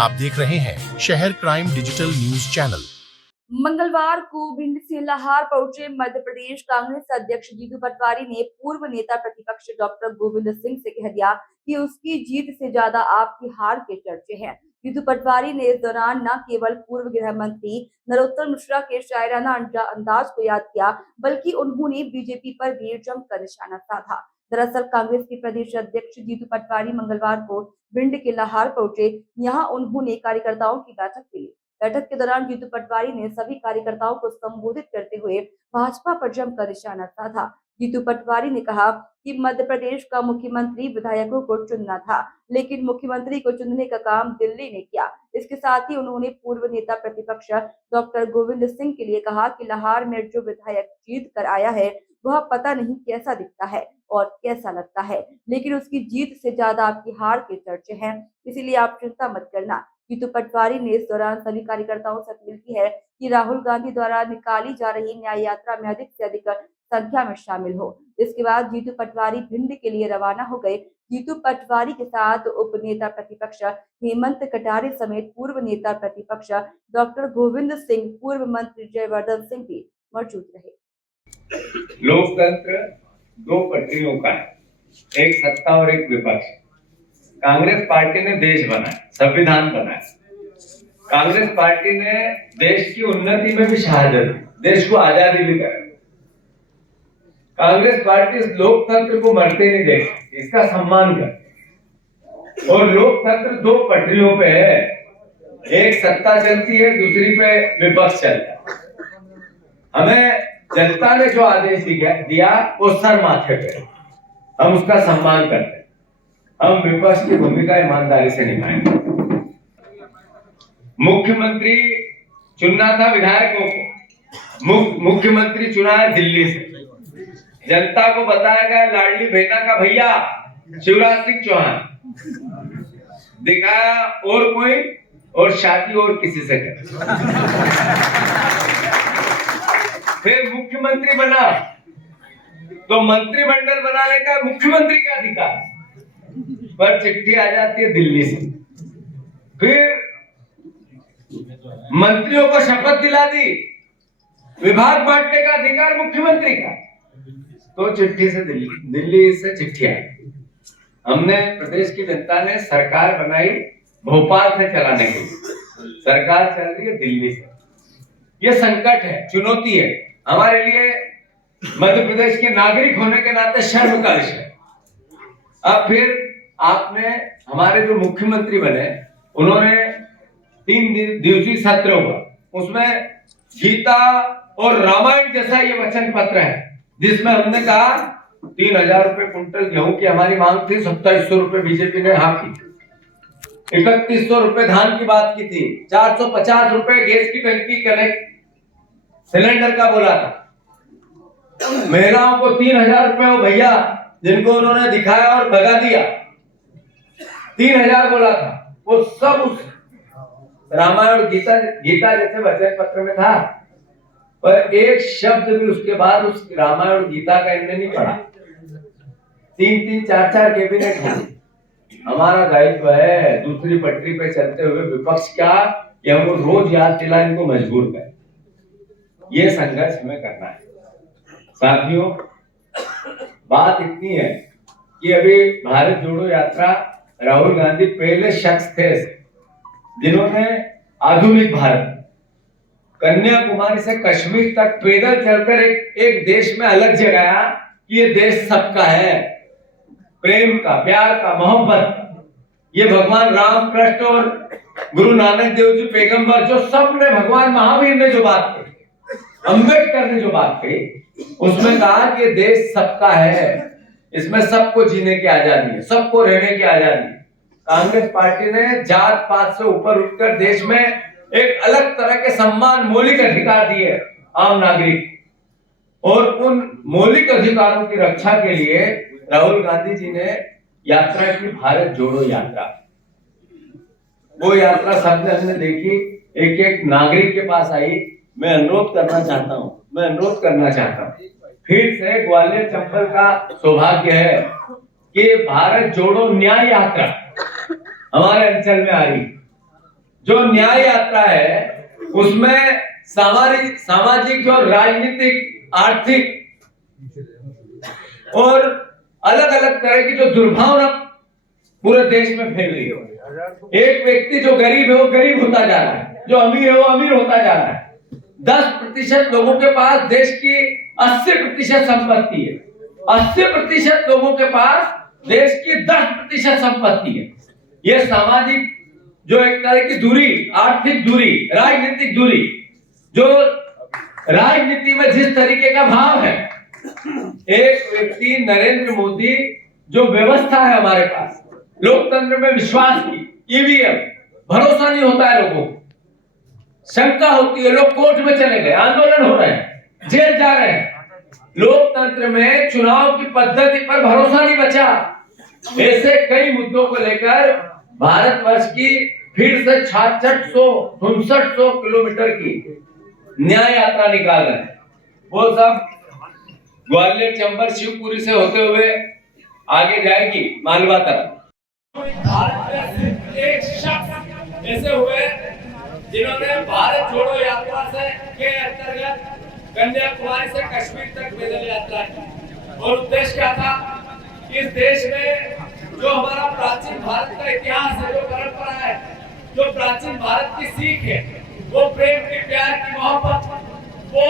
आप देख रहे हैं शहर क्राइम डिजिटल न्यूज चैनल। मंगलवार को भिंड से लाहौर पहुंचे मध्य प्रदेश कांग्रेस अध्यक्ष जीतू पटवारी ने पूर्व नेता प्रतिपक्ष डॉक्टर गोविंद सिंह से कह दिया कि उसकी जीत से ज्यादा आपकी हार के चर्चे हैं। जीतू पटवारी ने इस दौरान न केवल पूर्व गृह मंत्री नरोत्तम मिश्रा के शायराना अंदाज को याद किया, बल्कि उन्होंने बीजेपी पर भी जमकर निशाना साधा। दरअसल कांग्रेस के प्रदेश अध्यक्ष जीतू पटवारी मंगलवार को भिंड के लाहौर पहुंचे। यहाँ उन्होंने कार्यकर्ताओं की बैठक की। बैठक के दौरान जीतू पटवारी ने सभी कार्यकर्ताओं को संबोधित करते हुए भाजपा पर जमकर निशाना साधा। जीतू पटवारी ने कहा कि मध्य प्रदेश का मुख्यमंत्री विधायकों को चुनना था, लेकिन मुख्यमंत्री को चुनने का काम दिल्ली ने किया। इसके साथ ही उन्होंने पूर्व नेता प्रतिपक्ष डॉक्टर गोविंद सिंह के लिए कहा कि लाहौर में जो विधायक जीत कर आया है वह पता नहीं कैसा दिखता है और कैसा लगता है, लेकिन उसकी जीत से ज्यादा आपकी हार के चर्चे हैं, इसीलिए आप चिंता मत करना। जीतू पटवारी ने इस दौरान सभी कार्यकर्ताओं से अपील की है कि राहुल गांधी द्वारा निकाली जा रही न्याय यात्रा में अधिक से अधिक संख्या में शामिल हो। इसके बाद जीतू पटवारी भिंड के लिए रवाना हो गए। जीतू पटवारी के साथ उप नेता प्रतिपक्ष हेमंत कटारे समेत पूर्व नेता प्रतिपक्ष डॉक्टर गोविंद सिंह, पूर्व मंत्री जयवर्धन सिंह भी मौजूद रहे। लोकतंत्र दो पटरियों का है, एक सत्ता और एक विपक्ष। कांग्रेस पार्टी ने देश बनाया, संविधान बनाया। कांग्रेस पार्टी ने देश की उन्नति में भी शहादत दी, देश को आजादी भी कराई। कांग्रेस पार्टी इस लोकतंत्र को मरते नहीं देगी, इसका सम्मान करती। और लोकतंत्र दो पटरियों पे है, एक सत्ता चलती है, दूसरी पे विपक्ष चलता है। हमें जनता ने जो आदेश दिया वो सर माथे पे, हम उसका सम्मान करते हैं। हम विपक्ष की भूमिका ईमानदारी से निभाएंगे। मुख्यमंत्री चुनना था विधायकों को, मुख्यमंत्री चुना है दिल्ली से। जनता को बताया गया लाडली बहना का भैया शिवराज सिंह चौहान, दिखाया और कोई, और शादी और किसी से कर। फिर मुख्यमंत्री बना तो मंत्रिमंडल बनाने का मुख्यमंत्री का अधिकार, पर चिट्ठी आ जाती है दिल्ली से। फिर मंत्रियों को शपथ दिला दी, विभाग बांटने का अधिकार मुख्यमंत्री का, तो चिट्ठी से दिल्ली से चिट्ठी आई। हमने, प्रदेश की जनता ने सरकार बनाई भोपाल से चलाने के लिए, सरकार चल रही है दिल्ली से। ये संकट है, चुनौती है हमारे लिए, मध्य प्रदेश के नागरिक होने के नाते शर्म का विषय। अब फिर आपने, हमारे जो मुख्यमंत्री बने, उन्होंने 3 दिवसीय सत्र हुआ, उसमें गीता और रामायण जैसा ये वचन पत्र है, जिसमें हमने कहा 3000 रुपए कुंटल गेहूं की हमारी मांग थी, 2700 रुपए बीजेपी ने हाँ की। 3100 रुपए धान की बात की थी, 450 रुपए गैस की टंकी कनेक्ट सिलेंडर का बोला था। महिलाओं को 3000 रुपए, वो भैया जिनको उन्होंने दिखाया और भगा दिया, 3000 बोला था, वो सब उस रामायण और गीता जैसे वचन पत्र में था, पर एक शब्द भी उसके बाद उस रामायण और गीता का इन्होंने नहीं पढ़ा। 3-3, 4-4 कैबिनेट है। हमारा दायित्व है दूसरी पटरी पे चलते हुए विपक्ष का, कि हम रोज याद दिलाएं, इनको मजबूर करें। ये संघर्ष हमें करना है। साथियों, बात इतनी है कि अभी भारत जोड़ो यात्रा, राहुल गांधी पहले शख्स थे जिन्होंने आधुनिक भारत, कन्याकुमारी से कश्मीर तक पैदल चलकर एक देश में अलग जगाया कि ये देश सबका है, प्रेम का, प्यार का, मोहब्बत का। ये भगवान राम, कृष्ण और गुरु नानक देव जी पैगंबर, जो सब ने, भगवान महावीर ने जो बात कही, अंबेडकर ने जो बात कही, उसमें कहा कि देश सबका है, इसमें सबको जीने की आजादी है, सबको रहने की आजादी है। कांग्रेस पार्टी ने जात पात से ऊपर उठकर देश में एक अलग तरह के सम्मान, मौलिक अधिकार दिए आम नागरिक, और उन मौलिक अधिकारों की रक्षा के लिए राहुल गांधी जी ने यात्रा की, भारत जोड़ो यात्रा। वो यात्रा सबने हमने देखी, एक एक नागरिक के पास आई। मैं अनुरोध करना चाहता हूँ, फिर से ग्वालियर चंबल का सौभाग्य है कि भारत जोड़ो न्याय यात्रा हमारे अंचल में आ रही। जो न्याय यात्रा है उसमें सामाजिक और राजनीतिक, आर्थिक और अलग अलग तरह की जो दुर्भावना पूरे देश में फैल रही है। एक व्यक्ति जो गरीब है वो गरीब होता जा रहा है, जो अमीर है वो अमीर होता जा रहा है। 10% लोगों के पास देश की 80% संपत्ति है। 80% लोगों के पास देश की 10% संपत्ति है। ये सामाजिक जो एक तरह की दूरी, आर्थिक दूरी, राजनीतिक दूरी, जो राजनीति में जिस तरीके का भाव है, एक व्यक्ति नरेंद्र मोदी जो व्यवस्था है हमारे पास, लोकतंत्र में विश्वास की, ईवीएम, भरोसा नहीं होता है लोगों को, शंका होती है, लोग कोर्ट में चले गए, आंदोलन हो रहे हैं, जेल जा रहे हैं, लोकतंत्र में चुनाव की पद्धति पर भरोसा नहीं बचा। ऐसे कई मुद्दों को लेकर भारतवर्ष की फिर से 6600 किलोमीटर की न्याय यात्रा निकाल रहे हैं। वो सब ग्वालियर, चंबल, शिवपुरी से होते हुए आगे जाएगी मालवा तक। भारत में सिर्फ एक शख्स ऐसे हुए जिन्होंने भारत जोड़ो यात्रा से के अंतर्गत कन्याकुमारी से कश्मीर तक पैदल यात्रा की। और उद्देश्य क्या था? इस देश में जो हमारा प्राचीन भारत का इतिहास है, जो परंपरा है, जो प्राचीन भारत की सीख है, वो प्रेम की, प्यार की, मोहब्बत, वो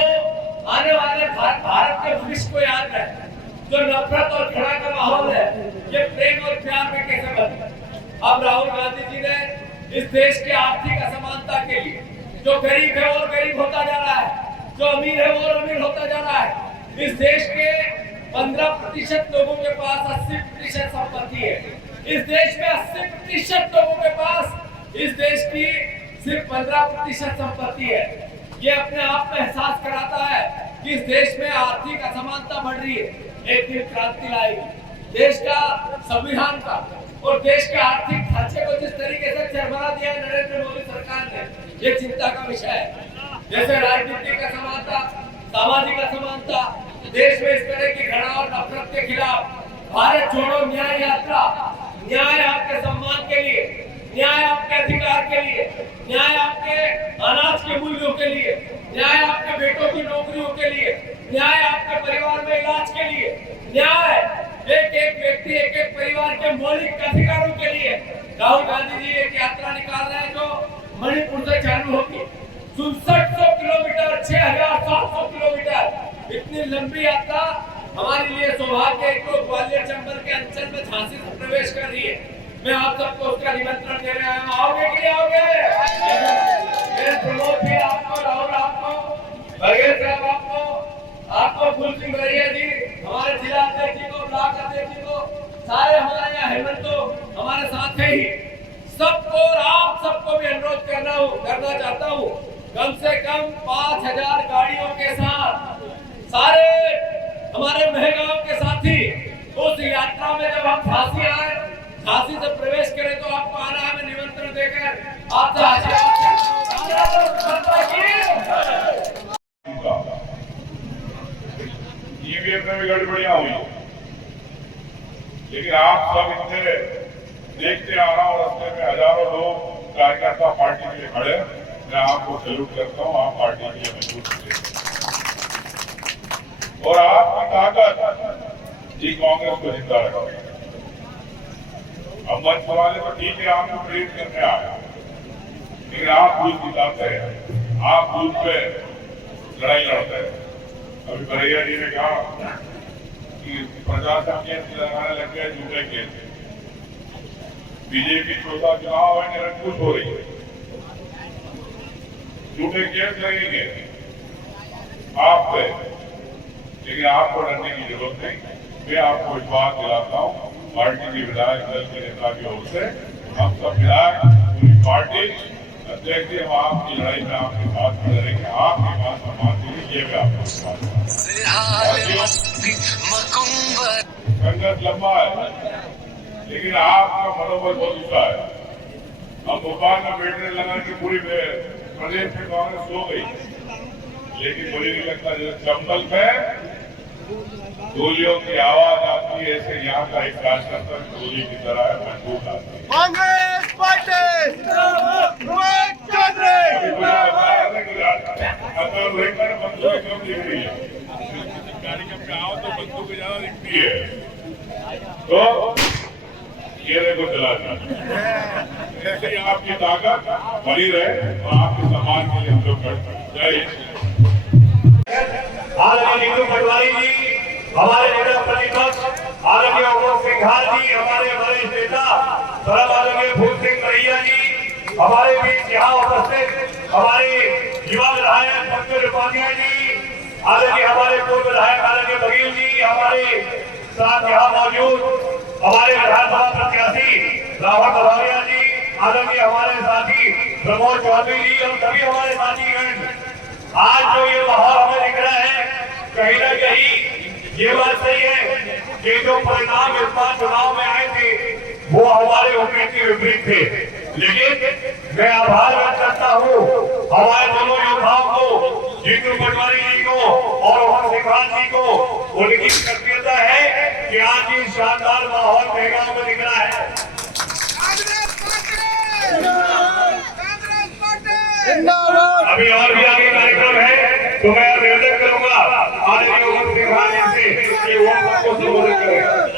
आने वाले भारत के भविष्य को याद रहे। जो नफरत और घृणा का माहौल है, ये प्रेम और प्यार में कैसे बने? अब राहुल गांधी जी ने इस देश की आर्थिक असमानता के लिए, जो गरीब है वो गरीब होता जा रहा है, जो अमीर है वो अमीर होता जा रहा है, इस देश के 15% लोगों के पास 80% संपत्ति है। इस देश में 80% लोगों के पास इस देश की सिर्फ 15% संपत्ति है। ये अपने आप में एहसास कराता है कि इस देश में आर्थिक असमानता बढ़ रही है। एक दिन क्रांति लाएगी। देश का संविधान का और देश के आर्थिक ढांचे को जिस तरीके से चरमरा दिया नरेंद्र मोदी सरकार ने, ये चिंता का विषय है। जैसे राजनीतिक असमानता, सामाजिक असमानता, देश में इस तरह की घृणा और नफरत के खिलाफ भारत जोड़ो न्याय यात्रा, न्याय आपके सम्मान के लिए, न्याय आपके अधिकार के लिए, न्याय आपके अनाज के मूल्यों के लिए, न्याय आपके बेटों की नौकरियों के लिए, न्याय आपके परिवार में इलाज के लिए, न्याय एक एक व्यक्ति, एक एक परिवार के मौलिक अधिकारों के लिए राहुल गांधी जी एक यात्रा निकाल रहे हैं जो मणिपुर से चालू होगी। 6700 किलोमीटर, 6700 किलोमीटर, इतनी लंबी यात्रा हमारे लिए सौभाग्य है। तो ग्वालियर, चंबल के अंचल में झांसी से प्रवेश कर रही है। मैं आप सबको उसका निमंत्रण दे रहा हूँ। आओगे कि नहीं आओगे? मेरे प्रमोद जी आपको, राहुल आपको, बघेल साहब आपको, फूल सिंह बरिया जी, हमारे जिला अध्यक्ष जी को, ब्लॉक अध्यक्ष जी को, सारे हमारे यहाँ हेमंत तो हमारे साथ है ही, सबको, आप सबको भी अनुरोध करना चाहता हूँ, कम से कम 5000 गाड़ियों के साथ सारे हमारे महगांव के साथी उस यात्रा में जब हम झांसी आए, झांसी से प्रवेश करें तो आपको आना है। मैं निमंत्रण देकर आपसे ईवीएम में भी गड़बड़ियां हुई, लेकिन आप सब इतने देखते आ रहा हूँ, रास्ते में हजारों लोग कार्यकर्ता पार्टी के लिए खड़े, मैं आपको सैल्यूट करता हूँ। आप पार्टी के लिए मजबूत थे और आपकी ताकत जी कांग्रेस को जिंदा रखती है। अब मंच वाले तो ठीक है, आपको प्रेरित करने आया, लेकिन आप बूथ जिताते हैं, आप बूथ पे लड़ाई लड़ते हैं। अभी बरैया जी ने कहा कि प्रशासन केस लगाने लग गए, झूठे केस। बीजेपी चौथा चुनाव है, निरंकुश हो रही है, झूठे केस लगेंगे आप पे, लेकिन आपको डरने की जरूरत नहीं। मैं आपको विश्वास दिलाता हूँ, पार्टी की विधायक दल के नेता की ओर से हम सब विधायक, पूरी पार्टी अध्यक्ष, हम आपकी लड़ाई में आपके साथ खड़े रहेंगे, आपके पास सम्मान देंगे, ये मैं आपको संघर्ष लंबा है, लेकिन आपका मनोबल बहुत ऊंचा है। हम भोपाल में बैठने लगा कि पूरी प्रदेश में कांग्रेस सो गई, लेकिन मुझे नहीं लगता जैसे चंबल में गोलियों की आवाज आती है, ऐसे यहाँ का एक कार्यकर्ता गोली की तरह मजबूत आती है। गाड़ी जब पे आओ तो बंदूक ज्यादा दिखती है, तो ये देखो चला ऐसे ही आपकी ताकत बनी रहे और आपके समाज के लिए हम लोग कर सकते। जय हिंद। आदरणीय नीतू पटवारी जी, हमारे नेता प्रतिपक्ष आदरणीय अमोक सिंघार जी, हमारे वरिष्ठ नेता परम आदरणीय फूल सिंह मैया जी, हमारे बीच यहाँ उपस्थित हमारे युवा विधायक पंकज उपाध्याय जी, आदरणीय हमारे पूर्व विधायक आदरणीय बघेल जी, हमारे साथ यहाँ मौजूद हमारे विधानसभा प्रत्याशी रावण बधारिया जी, आदरणीय हमारे साथी प्रमोद चौधरी जी और सभी हमारे साथीगण, आज जो ये माहौल हमें दिख रहा है, कहीं ना कहीं ये बात सही है कि जो परिणाम इस बार चुनाव में आए थे वो हमारे उम्मीद के विपरीत थे, लेकिन मैं आभार व्यक्त करता हूँ हमारे दोनों योद्धाओं को, जीतू पटवारी जी को और अमोक सिंघार जी को। उनकी सक्रियता है कि आज ये शानदार माहौल बेगांव में दिख रहा है। अभी और भी आगे कार्यक्रम है, तो मैं निवेदन करूंगा आदरणीय अमोक सिंघार जी से कि वो सबको संबोधित करें।